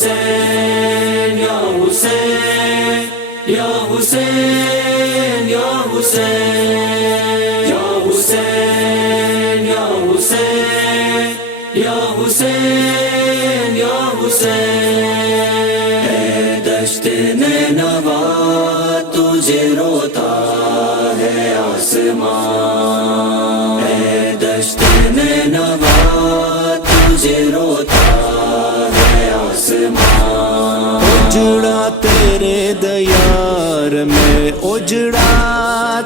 حسین یا حسین یا حسین یا حسین یا حسین یا حسین یا حسین یا حسین اے دشت نینوا تجھے روتا ہے آسمان اے دشت نینوا تجھے روتا ہے آسمان اجڑا تیرے دیار میں اجڑا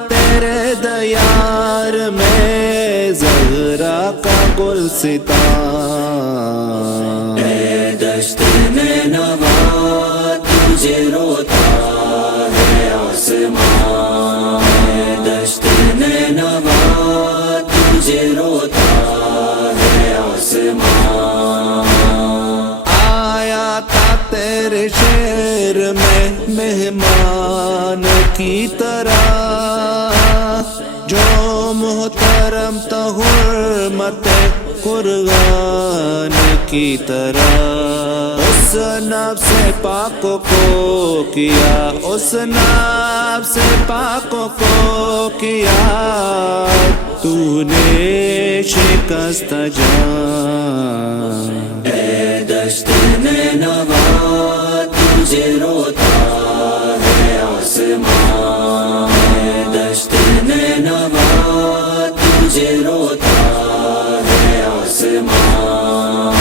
تیرے دیار میں زہرا کا گلستان اے دشت نینوا تجھے روتا ہے آسمان اے دشت نینوا تجھے روتا ہے آسمان آیا تھا تیرے شہر میں مہمان کی طرح جو محترم تھا حرمت قرآن کی طرح اس نفس پاک کو کیا اس نفس پاک کو کیا تو نے شکست جان اے دشت نینوا تجھے روتا ہے آسمان اے دشت نینوا تجھے روتا ہے آسمان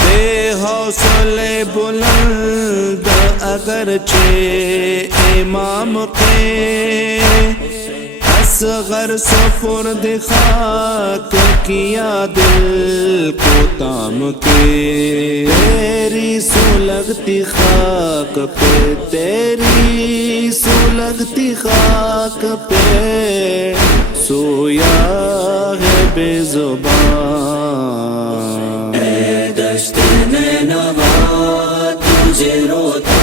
بے حوصلے بلند اگرچہ امام کے اصغر سفرد خاک کیا دل کو تام کے تیری سلگتی خاک پہ تیری سلگتی خاک پہ سویا ہے بے زبان اے دشت نینوا تجھے روتا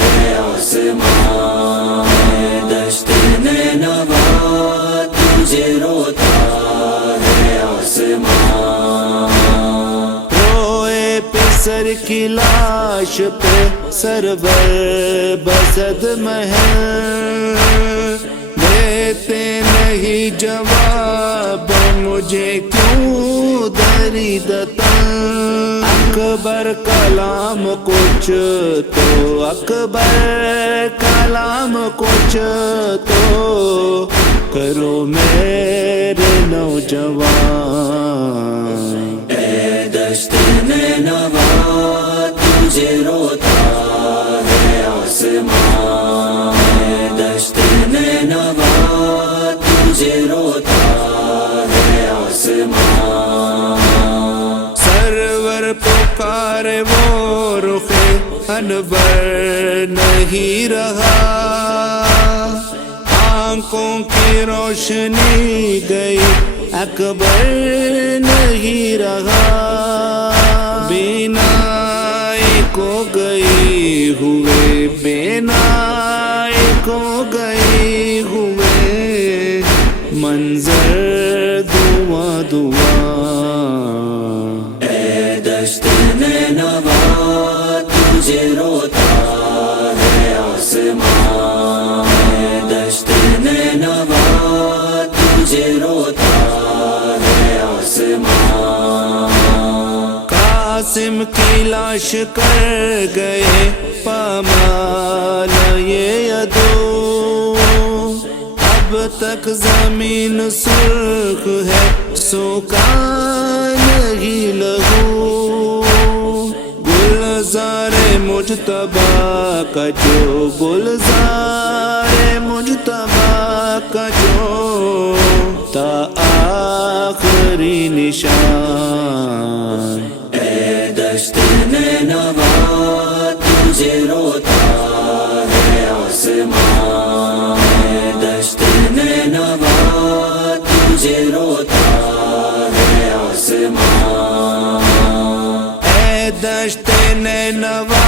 ہے آسمان اے دشت نینوا تجھے روتا ہے آسمان روئے پسر کی لاش پہ سرور بسد محل دیتے نہیں جواب مجھے کیوں درید تن اکبر کلام کچھ تو اکبر کلام کچھ تو کرو میرے نوجوان اے دشت نینوا تجھے روتا ہے آسمان اے دشت نینوا تجھے روتا ہے آسمان سرور پکارے وہ رخ انور نہیں رہا آنکھوں کی روشنی گئی اکبر نہیں رہا بینائی کو گئی ہوئے بینائی کو گئی ہوئے منظر دعا دعا اے دشت نینوا تجھے روتا ہے آسمان اے دشت نینوا تجھے روتا ہے آسمان قاسم کی لاش کر گئے پامال یہ عدو اب تک زمین سرخ ہے سوکھا نہیں لہو گلزار مجتبی کا جو گلزار مجتبی کا جو تا آخری نشان اے دشت نینوا تجھے روتا ہے آسمان اے دشت نینوا تجھے روتا ہے آسمان اے دشت نینوا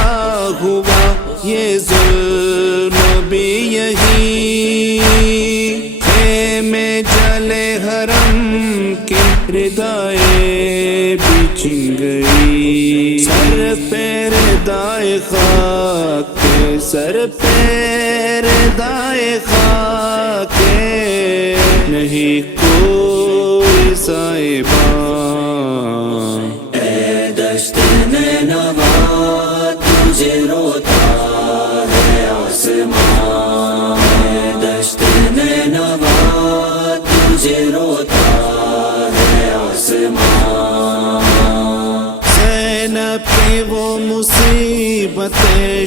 ہوا یہ ظلم بھی یہی خیمے جلے حرم کی ردائیں بھی چھن پہ ردائے خاک کے سر پہ ردائے خاک کے نہیں کوئی سائبان اے دشت نینوا تجھے روتا ہے آسمان اے دشت نینوا تجھے روتا ہے آسمان زینب کی وہ مصیبت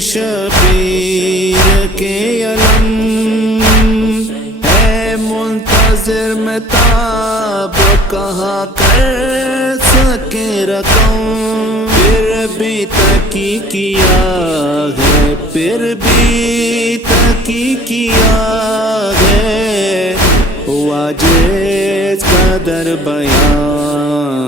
شبیر کے علم ہے منتظر میں تاب کہاں کر سکے رقم پھر بھی تحقیق کیا ہے پھر بھی تحقیق کیا ہے ہوا جس قدر بیان